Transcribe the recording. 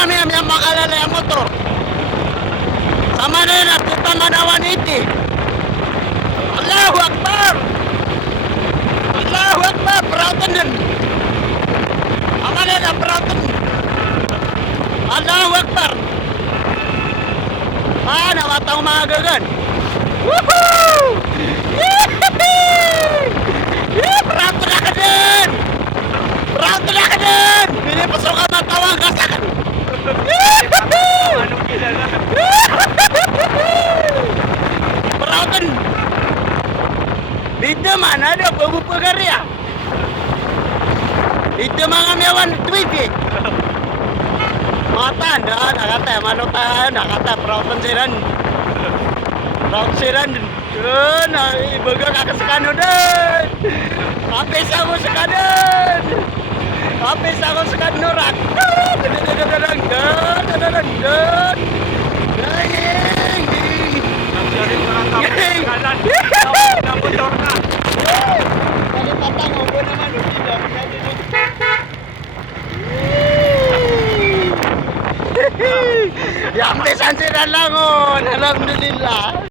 namin yang makalala ang motor. Sama na yun at kita manawan iti. Allahu Akbar! Allahu Akbar! Perhatian din. Ama na yun, perhatian. Allahu Akbar! Nawatang mga gagan. Woohoo! Perhatian na ka din! Perhatian na ka din! Pinipasok ka matawang ka sa akin. Perhatian. Dito man ada pagpupagarya. Dito mga mewan tweet eh. Mata anda nakata manutan nakata perhatian siran. Perhatian siran. Nah, ibaga kakasakano din. Kapis ako sa kanan. Kapis ako sa kanurak. Yang desan siran langon. Alhamdulillah.